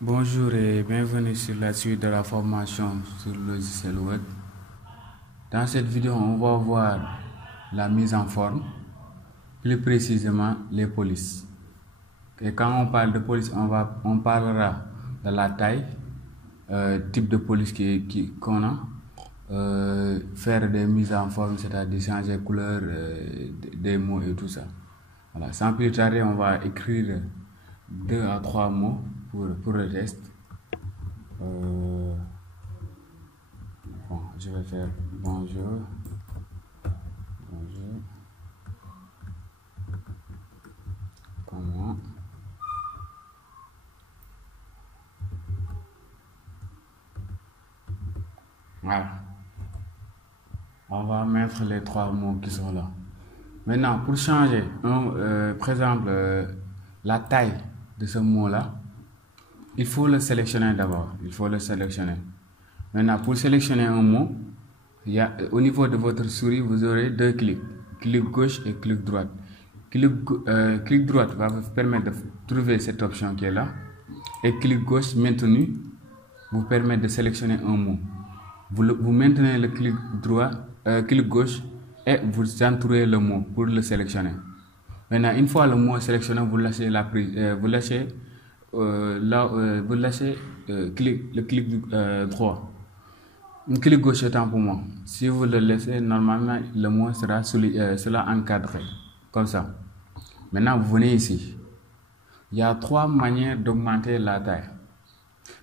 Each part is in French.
Bonjour et bienvenue sur la suite de la formation sur le logiciel web. Dans cette vidéo, on va voir la mise en forme, plus précisément les polices. Et quand on parle de police, on parlera de la taille, type de police qu'on a, faire des mises en forme, c'est-à-dire changer couleur des mots et tout ça. Voilà. Sans plus tarder, on va écrire 2 à 3 mots pour le test. Bon, je vais faire bonjour, comment, voilà. On va mettre les 3 mots qui sont là. Maintenant, pour changer, par exemple, la taille de ce mot-là, il faut le sélectionner d'abord. Il faut le sélectionner. Maintenant, pour sélectionner un mot, au niveau de votre souris, vous aurez 2 clics. Clic gauche et clic droite. Clic droite va vous permettre de trouver cette option qui est là. Et clic gauche maintenu vous permet de sélectionner un mot. Vous maintenez le clic gauche et vous entourez le mot pour le sélectionner. Maintenant, une fois le mot sélectionné, vous lâchez la prise, vous lâchez le clic droit. Un clic gauche étant pour moi. Si vous le laissez, normalement, le mot sera encadré, comme ça. Maintenant, vous venez ici. Il y a 3 manières d'augmenter la taille.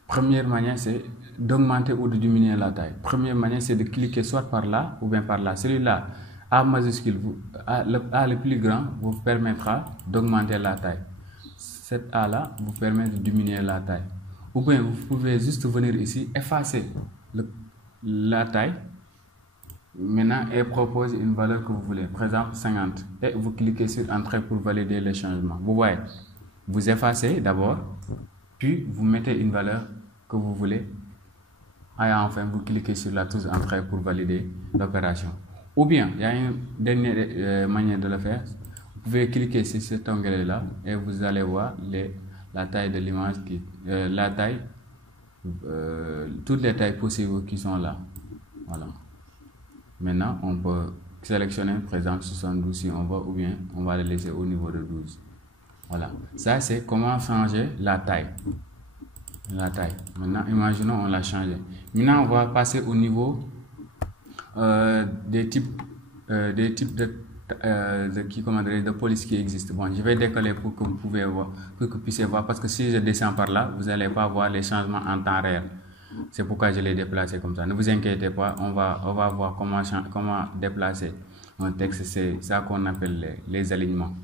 Première manière, c'est d'augmenter ou de diminuer la taille. Première manière, c'est de cliquer soit par là ou bien par là. Celui-là, A majuscule, A le plus grand, vous permettra d'augmenter la taille. Cet A-là vous permet de diminuer la taille. Ou bien, vous pouvez juste venir ici, effacer la taille, maintenant, et propose une valeur que vous voulez. Par exemple, 50. Et vous cliquez sur Entrée pour valider le changement. Vous voyez, vous effacez d'abord, puis vous mettez une valeur que vous voulez. Et enfin, vous cliquez sur la touche Entrée pour valider l'opération. Ou bien, il y a une dernière manière de le faire. Vous pouvez cliquer sur cet onglet-là et vous allez voir la taille de l'image, toutes les tailles possibles qui sont là. Voilà. Maintenant, on peut sélectionner, par exemple, 72 si on veut, ou bien on va le laisser au niveau de 12. Voilà. Ça, c'est comment changer la taille. Maintenant, imaginons on l'a changé. Maintenant, on va passer au niveau des types de police qui existent. Bon, je vais décoller pour que vous puissiez voir, parce que si je descends par là, vous n'allez pas voir les changements en temps réel. C'est pourquoi je l'ai déplacé comme ça. Ne vous inquiétez pas, on va voir comment déplacer un texte. C'est ça qu'on appelle les alignements.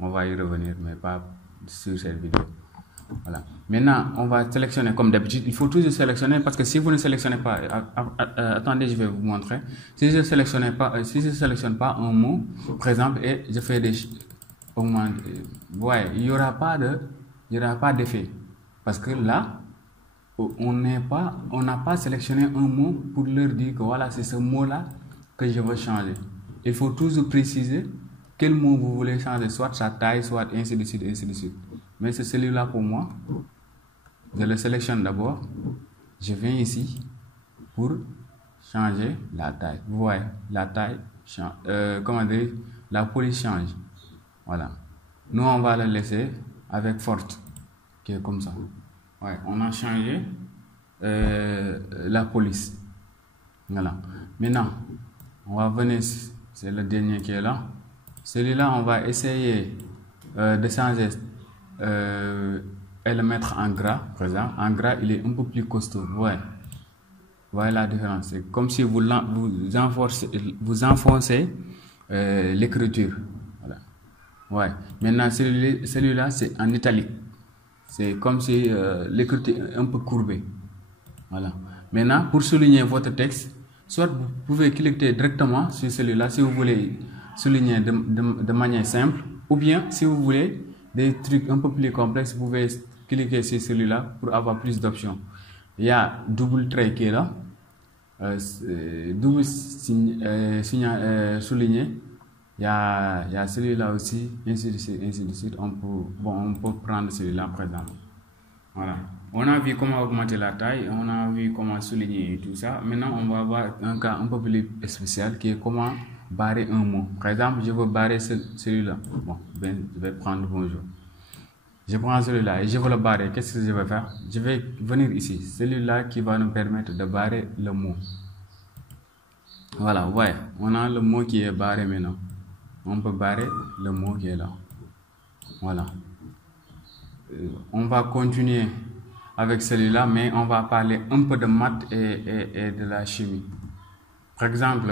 On va y revenir, mais pas sur cette vidéo. Voilà. Maintenant, on va sélectionner comme d'habitude. Il faut toujours sélectionner, parce que si vous ne sélectionnez pas, attendez, je vais vous montrer. Si je sélectionne pas un mot, par exemple, et je fais des ouais, il n'y aura pas d'effet, parce que là, on n'a pas sélectionné un mot pour leur dire que voilà, c'est ce mot-là que je veux changer. Il faut toujours préciser quel mot vous voulez changer, soit sa taille, soit ainsi de suite, ainsi de suite. Mais c'est celui-là pour moi. Je le sélectionne d'abord. Je viens ici pour changer la taille. Vous voyez, la taille change. Comment dire, la police change. Voilà. Nous, on va le laisser avec forte, qui est comme ça. Ouais, on a changé la police. Voilà. Maintenant, on va venir, c'est le dernier qui est là. Celui-là, on va essayer de changer et le mettre en gras. Par exemple, en gras, il est un peu plus costaud. Ouais. Voilà la différence. C'est comme si vous enfoncez l'écriture. Voilà. Ouais. Maintenant, celui-là, c'est en italique. C'est comme si l'écriture est un peu courbée. Voilà. Maintenant, pour souligner votre texte, soit vous pouvez cliquer directement sur celui-là si vous voulez souligner de manière simple, ou bien si vous voulez des trucs un peu plus complexes, vous pouvez cliquer sur celui-là pour avoir plus d'options. Il y a double trait qui est là, double souligné. Il y a celui-là aussi, ainsi de suite, ainsi de suite. On peut prendre celui-là, par exemple. Voilà. On a vu comment augmenter la taille, on a vu comment souligner et tout ça. Maintenant, on va voir un cas un peu plus spécial qui est comment barrer un mot. Par exemple, je veux barrer celui-là. Bon, je vais prendre bonjour. Je prends celui-là et je veux le barrer. Qu'est-ce que je vais faire? Je vais venir ici. Celui-là qui va nous permettre de barrer le mot. Voilà, ouais, on a le mot qui est barré maintenant. On peut barrer le mot qui est là. Voilà. On va continuer avec celui-là, mais on va parler un peu de maths et de la chimie. Par exemple,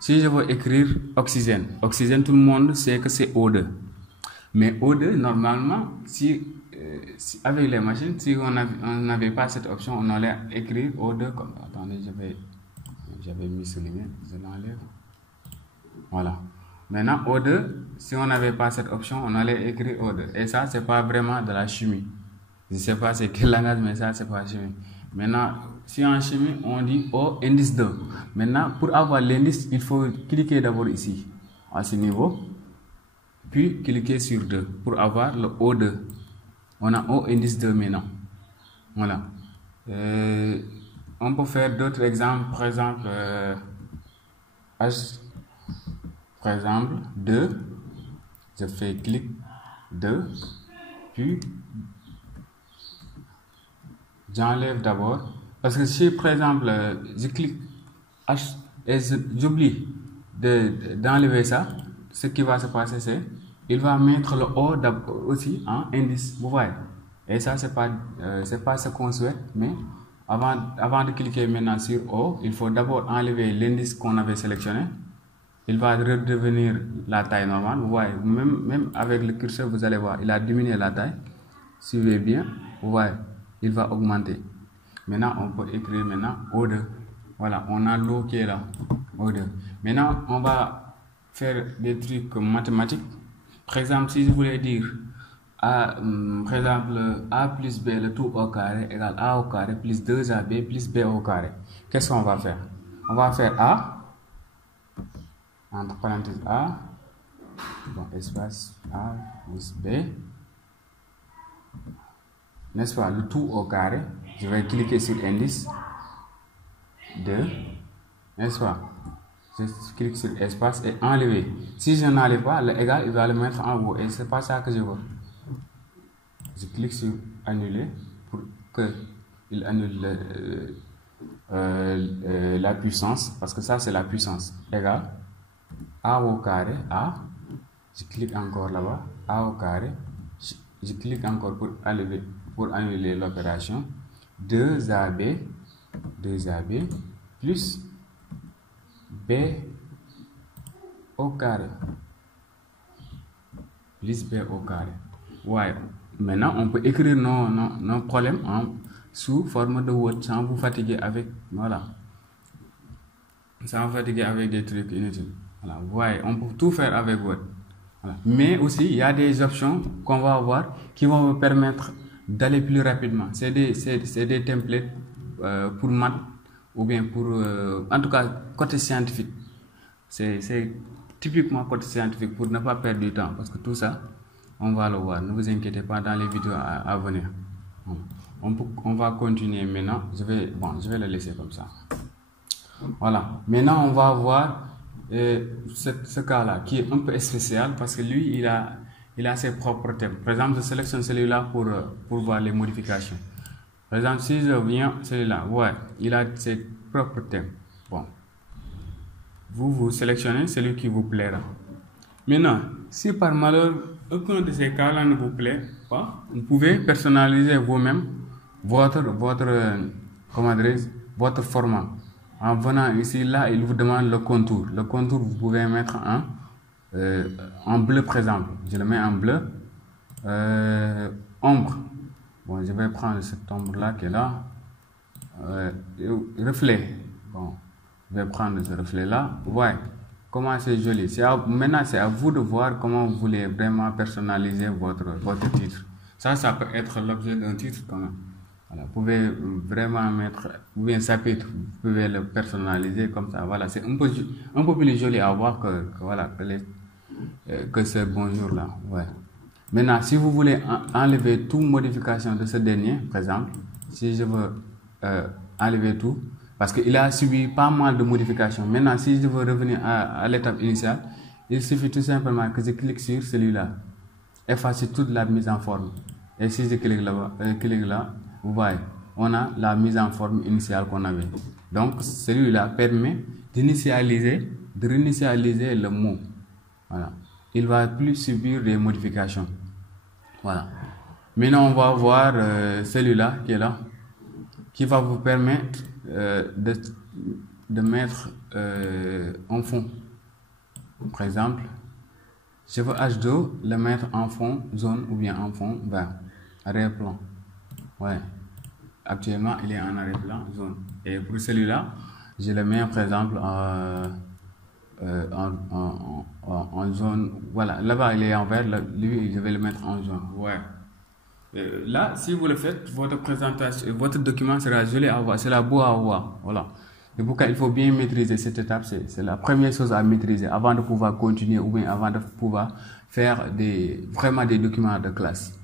si je veux écrire oxygène, oxygène, tout le monde sait que c'est O2. Mais O2, normalement, si avec les machines, si on n'avait pas cette option, on allait écrire O2 comme... Attendez, j'avais mis souligné, je l'enlève. Voilà. Maintenant, O2, si on n'avait pas cette option, on allait écrire O2. Et ça, c'est pas vraiment de la chimie. Je ne sais pas c'est quel langage, mais ça, c'est pas chimie. Maintenant, si en chimie, on dit O indice 2. Maintenant, pour avoir l'indice, il faut cliquer d'abord ici, à ce niveau. Puis cliquer sur 2 pour avoir le O2. On a O indice 2 maintenant. Voilà. On peut faire d'autres exemples. Par exemple, H, par exemple, 2. Je fais clic 2. Puis, j'enlève d'abord. Parce que si, par exemple, je clique H et j'oublie d'enlever ça, ce qui va se passer, c'est il va mettre le O aussi en indice, vous voyez. Et ça, c'est pas ce qu'on souhaite, mais avant de cliquer maintenant sur O, il faut d'abord enlever l'indice qu'on avait sélectionné. Il va redevenir la taille normale, vous voyez. Même avec le curseur, vous allez voir, il a diminué la taille. Suivez bien, vous voyez, il va augmenter. Maintenant, on peut écrire maintenant O2. Voilà, on a l'eau qui est là, O2. Maintenant, on va faire des trucs mathématiques. Par exemple, si je voulais dire A, par exemple, A plus B, le tout au carré, égale A au carré plus 2AB plus B au carré. Qu'est-ce qu'on va faire? On va faire A, entre parenthèses A, bon, espace A plus B, n'est-ce pas? Le tout au carré, je vais cliquer sur indice 2, n'est-ce pas? Je clique sur espace et enlever. Si je n'enlève pas, l'égal, il va le mettre en haut. Et c'est pas ça que je veux. Je clique sur annuler pour qu'il annule la puissance. Parce que ça, c'est la puissance. Égal A au carré, A. Je clique encore là-bas. A au carré. Je clique encore pour annuler l'opération. 2AB plus B au carré plus B au carré. Ouais. Maintenant, on peut écrire nos problèmes sous forme de Word sans vous fatiguer avec, voilà, sans vous fatiguer avec des trucs inutiles. Voilà. Ouais, on peut tout faire avec Word. Voilà. Mais aussi, il y a des options qu'on va avoir qui vont vous permettre d'aller plus rapidement. C'est des templates pour maths ou bien pour, en tout cas, côté scientifique. C'est typiquement côté scientifique pour ne pas perdre du temps. Parce que tout ça, on va le voir. Ne vous inquiétez pas dans les vidéos à venir. On va continuer maintenant. Je vais le laisser comme ça. Voilà. Maintenant, on va voir ce cas-là qui est un peu spécial parce que lui, il a ses propres thèmes. Par exemple, je sélectionne celui-là pour voir les modifications. Par exemple, si je viens celui-là, ouais, il a ses propres thèmes. Bon. Vous sélectionnez celui qui vous plaira. Maintenant, si par malheur, aucun de ces cas-là ne vous plaît pas, vous pouvez personnaliser vous-même votre format. En venant ici, là, il vous demande le contour. Le contour, vous pouvez mettre en bleu, par exemple. Je le mets en bleu. Ombre. Bon, je vais prendre cette ombre-là qui est là. Reflet. Bon, je vais prendre ce reflet-là. Ouais. Comment c'est joli. Maintenant, c'est à vous de voir comment vous voulez vraiment personnaliser votre titre. Ça peut être l'objet d'un titre quand même. Voilà, vous pouvez vraiment mettre, ou bien chapitre, vous pouvez le personnaliser comme ça. Voilà, c'est un peu plus joli à voir que ce bonjour là. Ouais. Maintenant, si vous voulez enlever toute modification de ce dernier, par exemple, si je veux enlever tout, parce qu'il a subi pas mal de modifications. Maintenant, si je veux revenir à l'étape initiale, il suffit tout simplement que je clique sur celui-là, effacer toute la mise en forme. Et si je clique là, vous voyez, on a la mise en forme initiale qu'on avait. Donc, celui-là permet d'initialiser, de réinitialiser le mot. Voilà. Il ne va plus subir des modifications. Voilà. Maintenant, on va voir celui-là qui est là, qui va vous permettre de mettre en fond. Par exemple, je veux H2 le mettre en fond jaune ou bien en fond vert, arrière-plan. Ouais. Actuellement, il est en arrière-plan jaune. Et pour celui-là, je le mets par exemple en jaune. Voilà, là-bas il est en vert, lui je vais le mettre en jaune. Ouais. Là, si vous le faites, votre présentation, votre document sera joli à voir, c'est la beau à voir. Voilà. Et pourquoi il faut bien maîtriser cette étape, c'est la première chose à maîtriser avant de pouvoir continuer ou bien avant de pouvoir faire vraiment des documents de classe.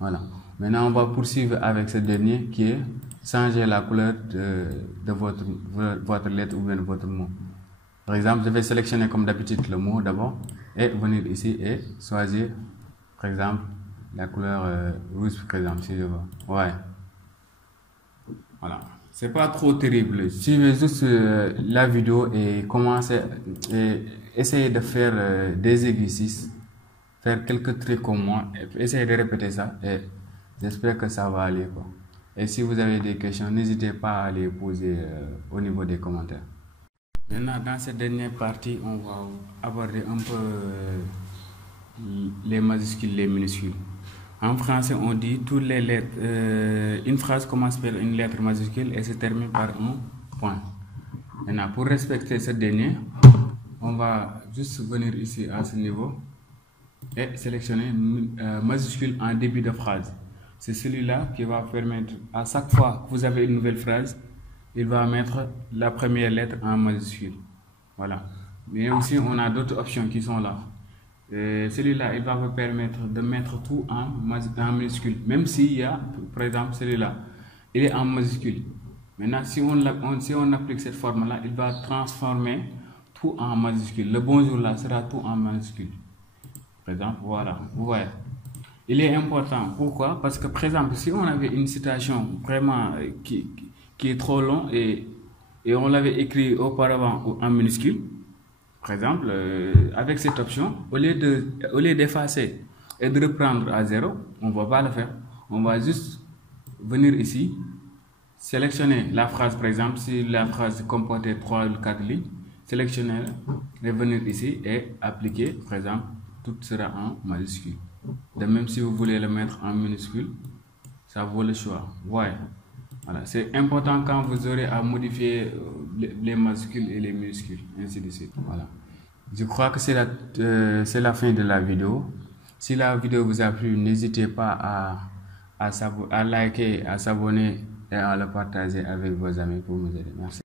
Voilà. Maintenant, on va poursuivre avec ce dernier qui est changer la couleur de votre lettre ou bien de votre mot. Par exemple, je vais sélectionner comme d'habitude le mot d'abord et venir ici et choisir, par exemple, la couleur rouge, par exemple, si je veux. Ouais. Voilà. C'est pas trop terrible. Suivez juste la vidéo et commencez et essayez de faire des exercices, faire quelques trucs comme moi, essayez de répéter ça et j'espère que ça va aller, quoi. Et si vous avez des questions, n'hésitez pas à les poser au niveau des commentaires. Maintenant, dans cette dernière partie, on va aborder un peu les majuscules, les minuscules. En français, on dit toutes les lettres. Une phrase commence par une lettre majuscule et se termine par un point. Maintenant, pour respecter ce dernier, on va juste venir ici à ce niveau et sélectionner majuscule en début de phrase. C'est celui-là qui va permettre, à chaque fois que vous avez une nouvelle phrase, il va mettre la première lettre en majuscule. Voilà. Mais aussi, on a d'autres options qui sont là. Celui-là, il va vous permettre de mettre tout en minuscule. Même s'il y a, par exemple, celui-là, il est en majuscule. Maintenant, si on applique cette forme-là, il va transformer tout en majuscule. Le bonjour là sera tout en majuscule. Par exemple, voilà, vous voyez. Il est important. Pourquoi? Parce que, par exemple, si on avait une citation vraiment qui est trop longue et on l'avait écrit auparavant en minuscule, par exemple, avec cette option, au lieu d'effacer et de reprendre à 0, on ne va pas le faire. On va juste venir ici, sélectionner la phrase, par exemple, si la phrase comportait 3 ou 4 lignes, sélectionner et venir ici et appliquer, par exemple, tout sera en majuscule. De même, si vous voulez le mettre en minuscule, ça vaut le choix. Ouais. Voilà. C'est important quand vous aurez à modifier les majuscules et les minuscules, ainsi de suite. Voilà. Je crois que c'est la fin de la vidéo. Si la vidéo vous a plu, n'hésitez pas à liker, à s'abonner et à le partager avec vos amis pour nous aider. Merci.